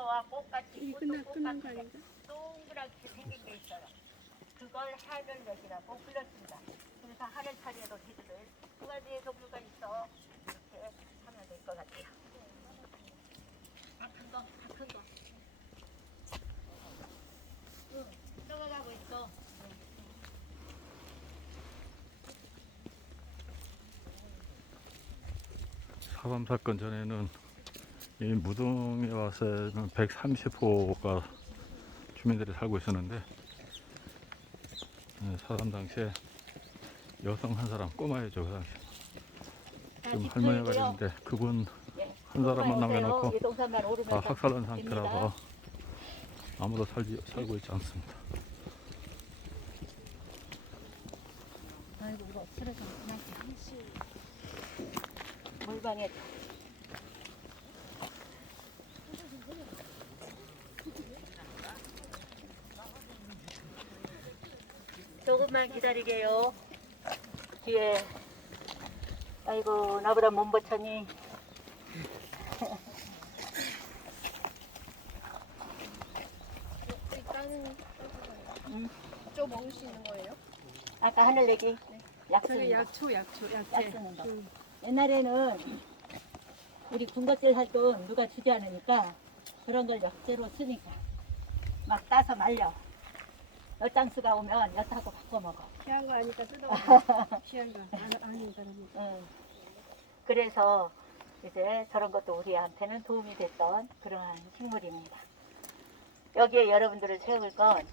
이거와 꽃같이 끝난 거 꽃같이 아닌가? 동그랗게 생긴 게 있어요. 그걸 하늘렉이라고 불렀습니다. 그래서 하늘차리에도 제주도에 두 가지의 종류가 있어. 이렇게 하면 될 것 같아요. 다 큰 거, 다 큰 거. 응, 썩어가고 있어. 사감 사건 전에는 이 무등에 와서 130호가 주민들이 살고 있었는데, 사람 당시에 여성 한 사람, 꼬마였죠 그 당시. 지금 할머니가 있는데 그분 한 사람만 남겨놓고 다 학살한 상태라서 아무도 살고 있지 않습니다. 아이고 이거 쓰러졌구나. 물방에 조금만 기다리게요. 뒤에 아이고 나보다 몸버천이 일단은 응? 좀 먹을 수 있는 거예요? 아까 하늘내기 약 쓰는 저기 거. 약초 약 약태. 쓰는 거. 옛날에는 우리 군것질 할 돈 누가 주지 않으니까 그런 걸 약재로 쓰니까 막 따서 말려. 엿장수가 오면 엿하고 바꿔 먹어. 귀한 거 아니까 뜯어먹어. 귀한 거 아닌 사람이니까. 응. 그래서 이제 저런 것도 우리한테는 도움이 됐던 그러한 식물입니다. 여기에 여러분들을 세울 건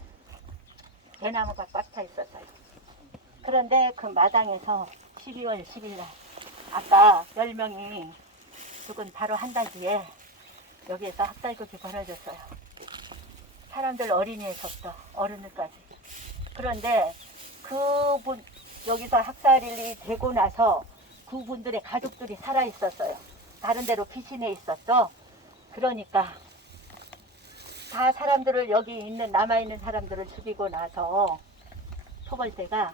대나무가 꽉 차 있었어요. 그런데 그 마당에서 12월 10일 날 아까 10명이 죽은 바로 한 달 뒤에 여기에서 학살극이 벌어졌어요. 사람들 어린이에서부터 어른들까지. 그런데 그분 여기서 학살이 되고 나서 그분들의 가족들이 살아 있었어요. 다른 데로 피신해 있었죠. 그러니까 다 사람들을 여기 있는 남아있는 사람들을 죽이고 나서 토벌대가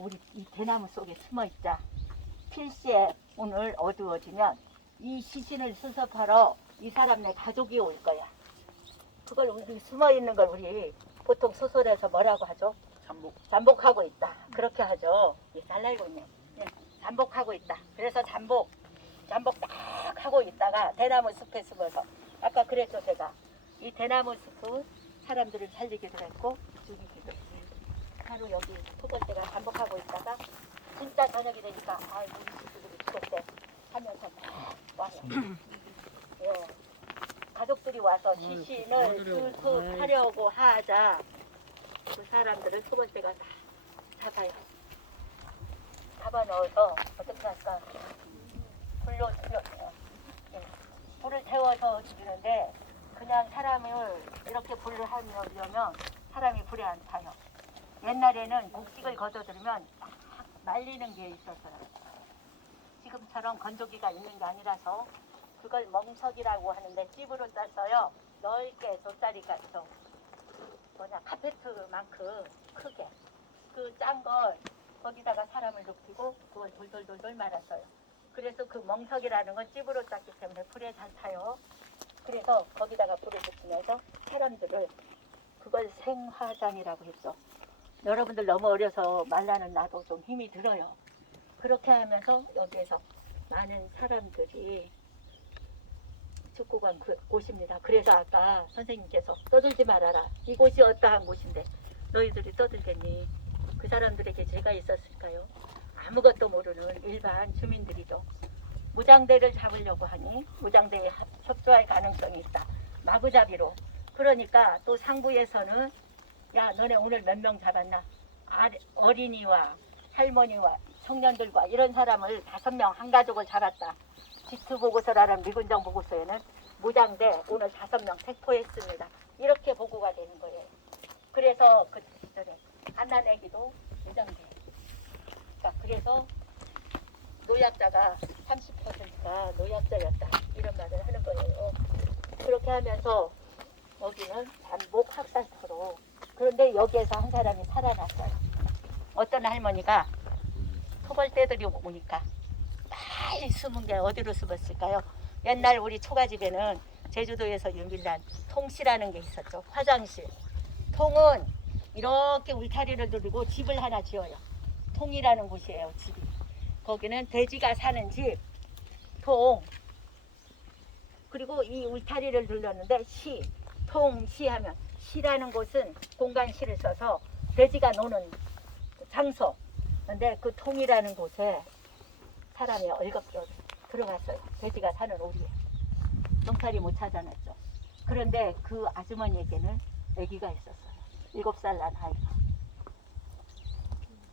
우리 이 대나무 속에 숨어 있자. 필시에 오늘 어두워지면 이 시신을 수습하러 이 사람네 가족이 올 거야. 그걸 우리 숨어 있는 걸 우리 보통 소설에서 뭐라고 하죠? 잠복하고 있다. 그렇게 하죠. 잘 알고 있네. 잠복하고 있다. 그래서 잠복 딱 하고 있다가 대나무 숲에 숨어서 아까 그랬죠 제가. 이 대나무 숲은 사람들을 살리기도 했고 죽이기도 했고 바로 여기 토벌대가 잠복하고 있다가 진짜 저녁이 되니까 우리 친구들이 죽었대 하면서 막 와요. 예. 가족들이 와서 시신을 수습하려고 하자 그 사람들을 토벌대가 다 잡아요. 잡아 넣어서 어떻게 할까? 불로 죽였어요. 불을 태워서 죽이는데 그냥 사람을 이렇게 불을 하려면 사람이 불에 안 타요. 옛날에는 곡식을 걷어들으면 딱 말리는 게 있었어요. 지금처럼 건조기가 있는 게 아니라서 그걸 멍석이라고 하는데 찝으로 쌌어요. 넓게 돗자리가 카페트만큼 크게 그 짠 걸 거기다가 사람을 눕히고 그걸 돌돌돌돌 말았어요. 그래서 그 멍석이라는 건 찝으로 짰기 때문에 불에 잘 타요. 그래서 거기다가 불을 붙이면서 사람들을 그걸 생화장이라고 했죠. 여러분들 너무 어려서 말라는 나도 좀 힘이 들어요. 그렇게 하면서 여기에서 많은 사람들이 죽고 간 곳입니다. 그래서 아까 선생님께서 떠들지 말아라. 이곳이 어떠한 곳인데 너희들이 떠들겠니? 그 사람들에게 죄가 있었을까요? 아무것도 모르는 일반 주민들이죠. 무장대를 잡으려고 하니 무장대에 협조할 가능성이 있다. 마구잡이로. 그러니까 또 상부에서는 야 너네 오늘 몇 명 잡았나? 어린이와 할머니와 청년들과 이런 사람을 5명 한 가족을 잡았다. 지트 보고서라는 미군정 보고서에는 무장대 오늘 5명 체포했습니다. 이렇게 보고가 되는 거예요. 그래서 그 시절에 갓난애기도 무장대. 그래서 노약자가 30%가 노약자였다. 이런 말을 하는 거예요. 그렇게 하면서 여기는 잠복 학살터로. 그런데 여기에서 한 사람이 살아났어요. 어떤 할머니가 토벌대들이 오니까 빨리 숨은 게 어디로 숨었을까요? 옛날 우리 초가집에는 제주도에서 유밀한 통씨라는 게 있었죠. 화장실. 통은 이렇게 울타리를 두르고 집을 하나 지어요. 통이라는 곳이에요, 집이. 거기는 돼지가 사는 집, 통. 그리고 이 울타리를 둘렀는데 시, 통, 시 하면 시라는 곳은 공간시를 써서 돼지가 노는 장소. 근데 그 통이라는 곳에 사람이 얼겁게 들어갔어요. 돼지가 사는 오리에. 경찰이 못 찾아냈죠. 그런데 그 아주머니에게는 아기가 있었어요. 7살 난 아이가.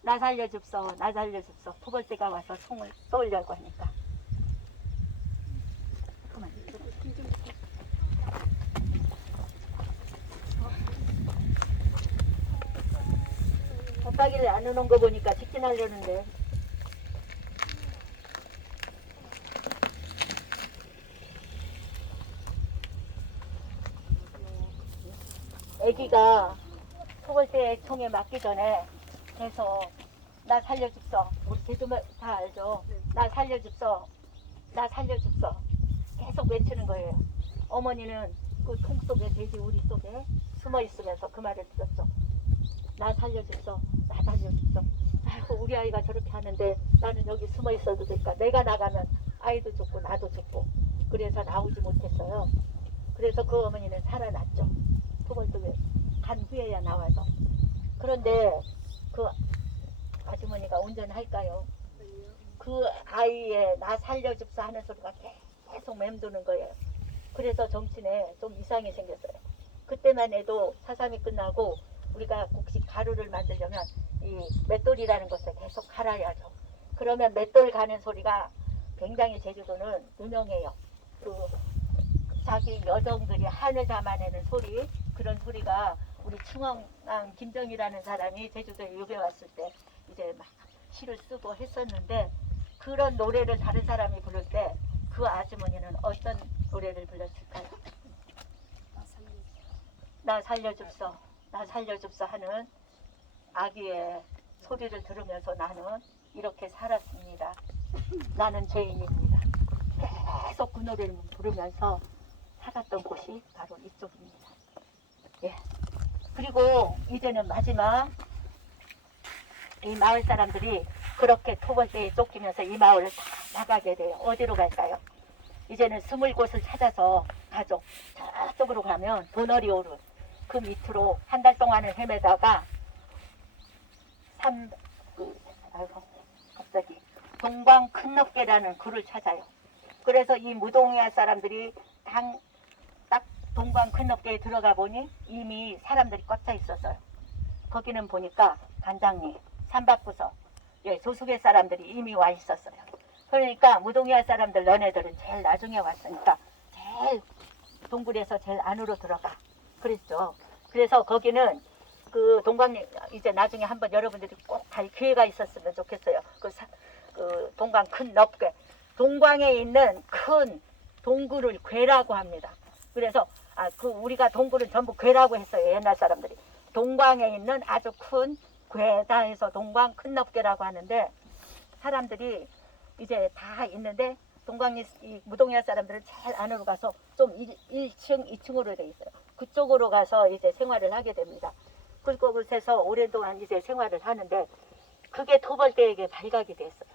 나 살려줍소, 나 살려줍소. 토벌대가 와서 총을 쏘려고 하니까. 그만. 젖박이를 안 넣는 거 보니까 직진하려는데. 아기가 토벌대 총에 맞기 전에 계속 나 살려줍소. 우리 제주말 다 알죠? 나 살려줍소. 나 살려줍소. 계속 외치는 거예요. 어머니는 그 통 속에 돼지 우리 속에 숨어 있으면서 그 말을 들었죠. 나 살려줍소. 나 살려줍소. 아이고 우리 아이가 저렇게 하는데 나는 여기 숨어 있어도 될까? 내가 나가면 아이도 죽고 나도 죽고. 그래서 나오지 못했어요. 그래서 그 어머니는 살아났죠. 토벌속에 간 후에야 나와서. 그런데 그 아주머니가 운전할까요? 그 아이의 나 살려줍소 하는 소리가 계속 맴도는 거예요. 그래서 정신에 좀 이상이 생겼어요. 그때만 해도 4.3이 끝나고 우리가 곡식 가루를 만들려면 이 맷돌이라는 것을 계속 갈아야죠. 그러면 맷돌 가는 소리가 굉장히 제주도는 유명해요. 그 자기 여정들이 하늘 담아내는 소리, 그런 소리가 우리 충원왕 김정희라는 사람이 제주도에 유배 왔을 때 이제 막 시를 쓰고 했었는데, 그런 노래를 다른 사람이 부를 때 그 아주머니는 어떤 노래를 불렀을까요? 나 살려줍소, 나 살려줍소 하는 아기의 소리를 들으면서 나는 이렇게 살았습니다. 나는 죄인입니다. 계속 그 노래를 부르면서 살았던 곳이 바로 이쪽입니다. 예. 그리고 이제는 마지막, 이 마을 사람들이 그렇게 토벌대에 쫓기면서 이 마을을 다 나가게 돼요. 어디로 갈까요? 이제는 숨을 곳을 찾아서 가죠. 저쪽으로 가면 도너리 오르, 그 밑으로 한 달 동안을 헤매다가 갑자기 동광 큰넓게라는 굴을 찾아요. 그래서 이 무동야 사람들이 딱 동광 큰넓게에 들어가 보니 이미 사람들이 꽉 차 있었어요. 거기는 보니까 간장리, 삼박구석, 조숙의 사람들이 이미 와 있었어요. 그러니까 무동야 사람들 너네들은 제일 나중에 왔으니까 제일 동굴에서 제일 안으로 들어가 그랬죠. 그래서 거기는 그 동광, 이제 나중에 한번 여러분들이 꼭 갈 기회가 있었으면 좋겠어요. 그 동광 큰넓게, 동광에 있는 큰 동굴을 괴라고 합니다. 그래서 우리가 동굴은 전부 괴라고 했어요. 옛날 사람들이. 동광에 있는 아주 큰 괴다 해서 동광 큰넓게라고 하는데, 사람들이 이제 다 있는데 동광이 이 무동야 사람들은 제일 안으로 가서 좀 1층, 2층으로 돼 있어요. 그쪽으로 가서 이제 생활을 하게 됩니다. 그곳에서 오랫동안 이제 생활을 하는데, 그게 토벌대에게 발각이 됐어요.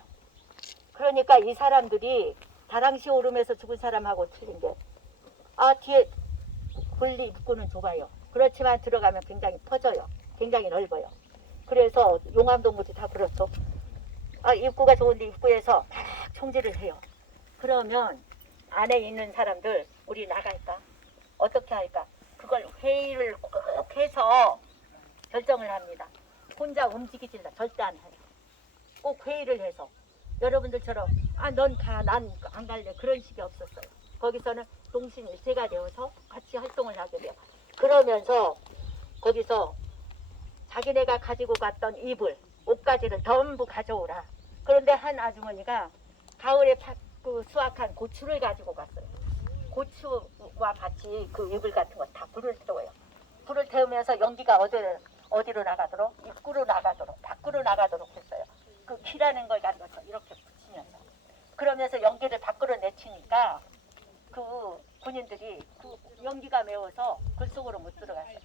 그러니까 이 사람들이 다랑시 오름에서 죽은 사람하고 틀린 게, 뒤에 분리 입구는 좁아요. 그렇지만 들어가면 굉장히 퍼져요. 굉장히 넓어요. 그래서 용암동굴이 다 그렇죠. 입구가 좋은데 입구에서 막 총질을 해요. 그러면 안에 있는 사람들 우리 나갈까? 어떻게 할까? 그걸 회의를 꼭 해서 결정을 합니다. 혼자 움직이지 절대 안 해요. 꼭 회의를 해서. 여러분들처럼 넌 가, 난 안 갈래, 그런 식이 없었어요. 거기서는 동심일체가 되어서 같이 활동을 하게 돼요. 그러면서 거기서 자기네가 가지고 갔던 이불, 옷가지를 전부 가져오라. 그런데 한 아주머니가 가을에 수확한 고추를 가지고 갔어요. 고추와 같이 그 이불 같은 거 다 불을 태워요. 불을 태우면서 연기가 어디로 나가도록, 입구로 나가도록, 밖으로 나가도록 했어요. 그 키라는 걸 가져서 이렇게 붙이면서. 그러면서 연기를 밖으로 내치니까 본인들이 그 연기가 매워서 글 속으로 못 들어갔어요.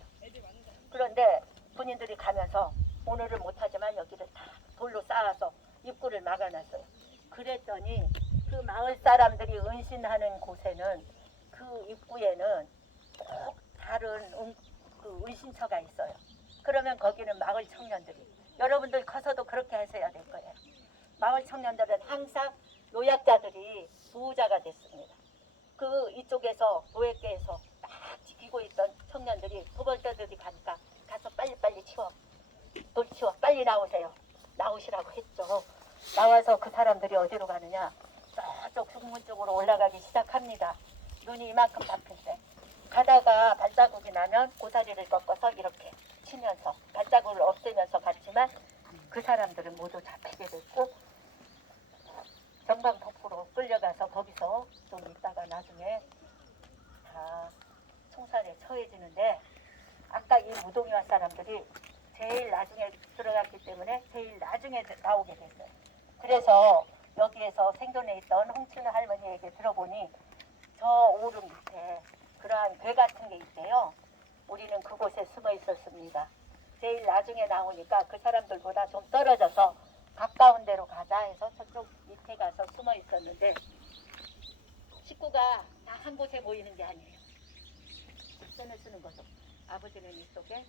그런데 본인들이 가면서 오늘은 못하지만 여기를 다 돌로 쌓아서 입구를 막아놨어요. 그랬더니 그 마을 사람들이 은신하는 곳에는 그 입구에는 꼭 다른 그 은신처가 있어요. 그러면 거기는 마을 청년들이, 여러분들 커서도 그렇게 하셔야 될 거예요. 마을 청년들은 항상 노약자들이 보호자가 됐습니다. 그 이쪽에서 노예계에서 딱 지키고 있던 청년들이 도벌자들이 가니까 가서 빨리빨리 치워, 돌 치워, 빨리 나오세요. 나오시라고 했죠. 나와서 그 사람들이 어디로 가느냐, 저쪽 중문 쪽으로 올라가기 시작합니다. 눈이 이만큼 바쁜데 가다가 발자국이 나면 고사리를 꺾어서 이렇게 치면서 발자국을 없애면서 갔지만 그 사람들은 모두 잡히게 됐고 정방폭포로 끌려가서 거기서 좀 있다가 나중에 다 총살에 처해지는데, 아까 이 무동이와 사람들이 제일 나중에 들어갔기 때문에 제일 나중에 나오게 됐어요. 그래서 여기에서 생존해 있던 홍춘 할머니에게 들어보니 저 오름 밑에 그러한 배 같은 게 있대요. 우리는 그곳에 숨어 있었습니다. 제일 나중에 나오니까 그 사람들보다 좀 떨어져서 가까운 데로 가자 해서 저쪽 밑에 가서 숨어 있었는데, 식구가 다 한 곳에 모이는 게 아니에요. 끈을 쓰는 거죠. 아버지는 이쪽에,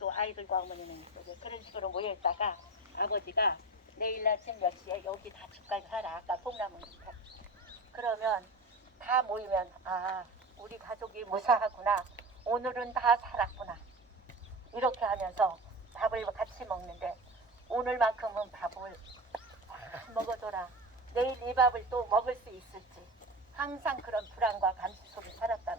또 아이들과 어머니는 이쪽에, 그런 식으로 모여 있다가 아버지가 내일 아침 몇 시에 여기 다 집까지 가라. 아까 뽕나무 밑에. 그러면 다 모이면 아, 우리 가족이 무사하구나. 오늘은 다 살았구나. 이렇게 하면서 밥을 같이 먹는데, 오늘만큼은 밥을 다 먹어줘라. 내일 이 밥을 또 먹을 수 있을지. 항상 그런 불안과 감시 속에 살았다.